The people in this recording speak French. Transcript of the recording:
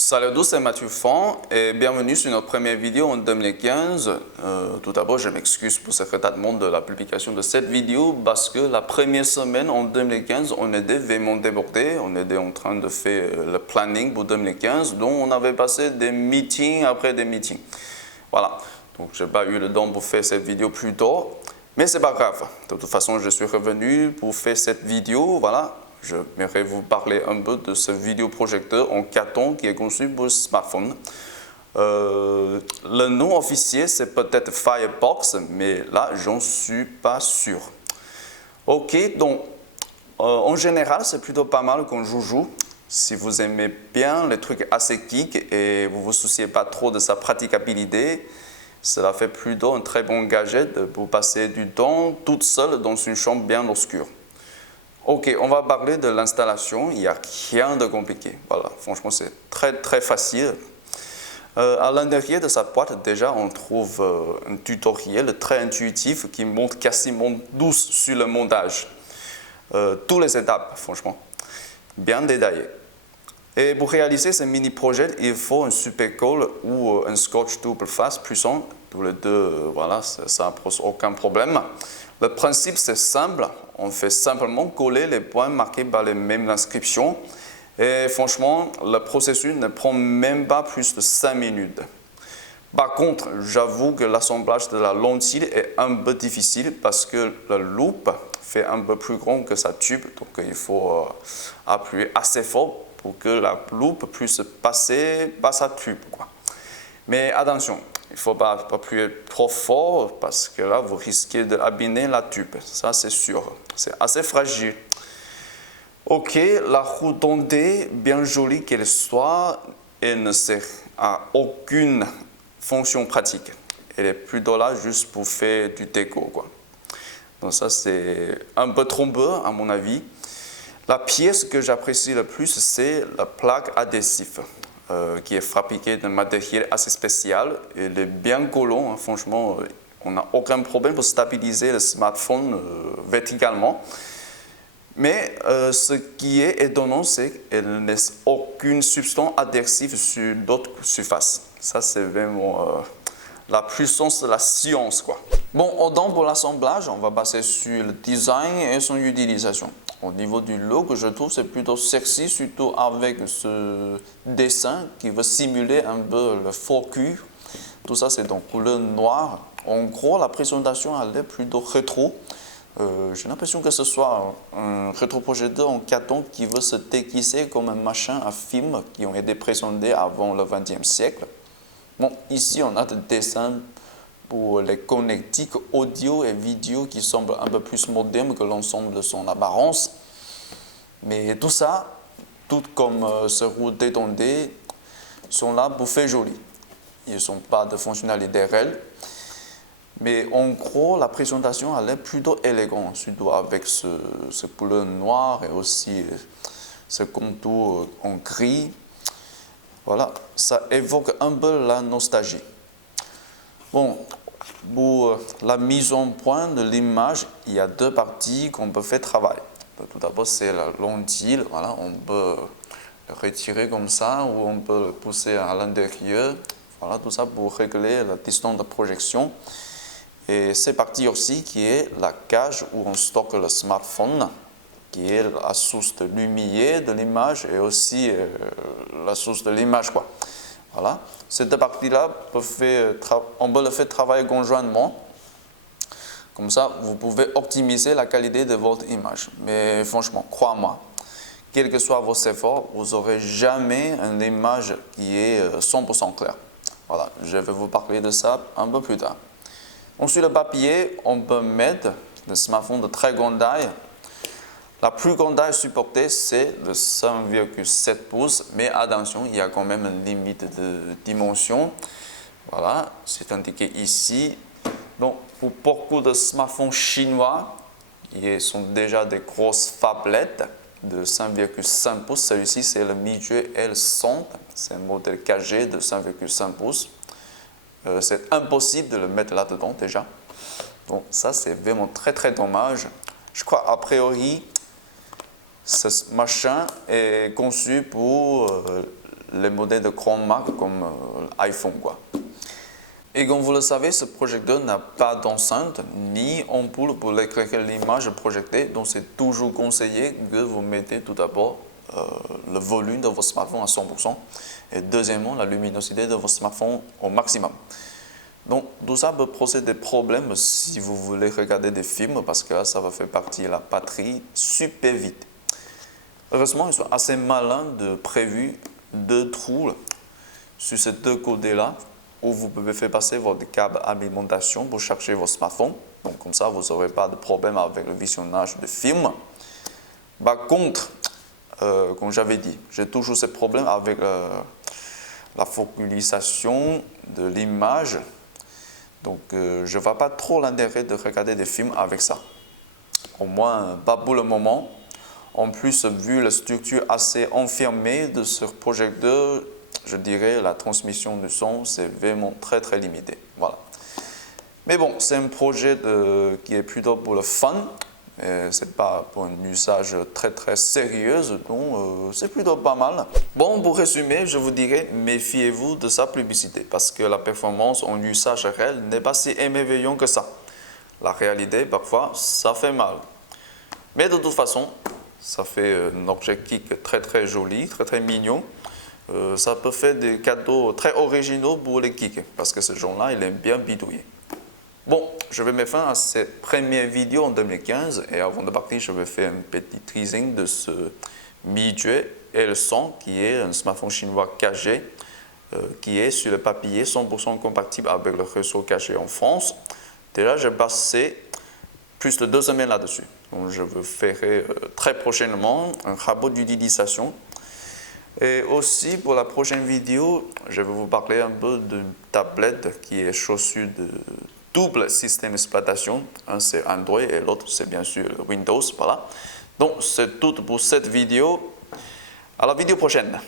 Salut à tous, c'est Mathieu Font et bienvenue sur notre première vidéo en 2015. Tout d'abord, je m'excuse pour ce retardement de la publication de cette vidéo parce que la première semaine en 2015, on était vraiment débordé. On était en train de faire le planning pour 2015, donc on avait passé des meetings après des meetings. Voilà, donc je n'ai pas eu le temps pour faire cette vidéo plus tôt, mais c'est pas grave. De toute façon, je suis revenu pour faire cette vidéo, voilà. Je vais vous parler un peu de ce vidéoprojecteur en carton qui est conçu pour smartphone. Le nom officiel, c'est peut-être Firebox, mais là, j'en suis pas sûr. Ok, donc, en général, c'est plutôt pas mal qu'on joue. Si vous aimez bien les trucs assez geek et vous ne vous souciez pas trop de sa praticabilité, cela fait plutôt un très bon gadget pour passer du temps toute seule dans une chambre bien obscure. Ok, on va parler de l'installation, il n'y a rien de compliqué. Voilà, franchement, c'est très facile. À l'intérieur de sa boîte, déjà, on trouve un tutoriel très intuitif qui montre quasiment douce sur le montage. Toutes les étapes, franchement, bien détaillées. Et pour réaliser ce mini-projet, il faut un super colle ou un scotch double face puissant. Tous les deux, voilà, ça ne pose aucun problème. Le principe, c'est simple. On fait simplement coller les points marqués par les mêmes inscriptions. Et franchement, le processus ne prend même pas plus de 5 minutes. Par contre, j'avoue que l'assemblage de la lentille est un peu difficile parce que la loupe fait un peu plus grand que sa tube. Donc il faut appuyer assez fort pour que la loupe puisse passer par sa tube, quoi. Mais attention, il ne faut pas appuyer trop fort parce que là, vous risquez d'abîmer la tube. Ça, c'est sûr. C'est assez fragile. Ok, la roue dentée, bien jolie qu'elle soit, elle ne sert à aucune fonction pratique. Elle est plutôt là juste pour faire du déco, quoi. Donc ça, c'est un peu trompeur, à mon avis. La pièce que j'apprécie le plus, c'est la plaque adhesive. Qui est fabriquée d'un matériel assez spécial. Elle est bien collant, hein, franchement, on n'a aucun problème pour stabiliser le smartphone verticalement. Mais ce qui est étonnant, c'est qu'elle ne laisse aucune substance adhesive sur d'autres surfaces. Ça, c'est vraiment la puissance de la science, quoi. Bon, autant pour l'assemblage, on va passer sur le design et son utilisation. Au niveau du look, je trouve que c'est plutôt sexy, surtout avec ce dessin qui veut simuler un peu le faux cul. Tout ça, c'est en couleur noire. En gros, la présentation, elle est plutôt rétro. J'ai l'impression que ce soit un rétroprojecteur en carton qui veut se déguiser comme un machin à film qui ont été présentés avant le XXe siècle. Bon, ici, on a des dessins pour les connectiques audio et vidéo qui semblent un peu plus modernes que l'ensemble de son apparence. Mais tout ça, tout comme ce roue détendue, sont là pour faire joli. Ils ne sont pas de fonctionnalité réelle. Mais en gros, la présentation elle est plutôt élégante, surtout avec ce couleur noir et aussi ce contour en gris. Voilà, ça évoque un peu la nostalgie. Bon, pour la mise en point de l'image, il y a deux parties qu'on peut faire travailler. Tout d'abord, c'est la lentille. Voilà, on peut le retirer comme ça ou on peut le pousser à l'intérieur. Voilà, tout ça pour régler la distance de projection. Et cette partie aussi qui est la cage où on stocke le smartphone, qui est la source de lumière de l'image et aussi la source de l'image, quoi. Voilà. Ces deux parties-là, on peut le faire travailler conjointement. Comme ça, vous pouvez optimiser la qualité de votre image. Mais franchement, crois-moi, quels que soient vos efforts, vous n'aurez jamais une image qui est 100% claire. Voilà, je vais vous parler de ça un peu plus tard. Donc, sur le papier, on peut mettre le smartphone de très grande taille. La plus grande taille supportée, c'est de 5,7 pouces, mais attention, il y a quand même une limite de dimension. Voilà, c'est indiqué ici. Donc, pour beaucoup de smartphones chinois, ils sont déjà des grosses phablettes de 5,5 pouces. Celui-ci, c'est le MIUI L100, c'est un modèle KG de 5,5 pouces. C'est impossible de le mettre là-dedans déjà. Donc, ça, c'est vraiment très dommage. Je crois, a priori, ce machin est conçu pour les modèles de grandes marques comme iPhone, quoi. Et comme vous le savez, ce projecteur n'a pas d'enceinte ni ampoule pour éclairer l'image projetée, donc c'est toujours conseillé que vous mettez tout d'abord le volume de votre smartphone à 100% et deuxièmement la luminosité de votre smartphone au maximum. Donc tout ça peut poser des problèmes si vous voulez regarder des films parce que là, ça va faire partir la batterie super vite. Heureusement, ils sont assez malins de prévu 2 trous sur ces 2 côtés-là où vous pouvez faire passer votre câble alimentation pour charger votre smartphone. Donc comme ça, vous n'aurez pas de problème avec le visionnage de films. Par contre, comme j'avais dit, j'ai toujours ces problèmes avec la focalisation de l'image. Donc je ne vois pas trop l'intérêt de regarder des films avec ça. Au moins, pas pour le moment. En plus, vu la structure assez enfermée de ce projecteur, je dirais la transmission du son, c'est vraiment très très limité. Voilà. Mais bon, c'est un projet qui est plutôt pour le fun. Ce n'est pas pour un usage très très sérieux, donc c'est plutôt pas mal. Bon, pour résumer, je vous dirais, méfiez-vous de sa publicité parce que la performance en usage réel n'est pas si émerveillant que ça. La réalité, parfois, ça fait mal. Mais de toute façon, ça fait un objet geek très très joli, très très mignon. Ça peut faire des cadeaux très originaux pour les geeks parce que ce genre-là, il aime bien bidouiller. Bon, je vais mettre fin à cette première vidéo en 2015 et avant de partir, je vais faire un petit teasing de ce Mi Jue L100 qui est un smartphone chinois 4G qui est sur le papier 100% compatible avec le réseau 4G en France. Déjà, j'ai passé plus de 2 semaines là-dessus. Donc, je vous ferai très prochainement un rapport d'utilisation. Et aussi, pour la prochaine vidéo, je vais vous parler un peu d'une tablette qui est chaussure de double système d'exploitation. Un c'est Android et l'autre c'est bien sûr Windows. Voilà. Donc c'est tout pour cette vidéo. À la vidéo prochaine.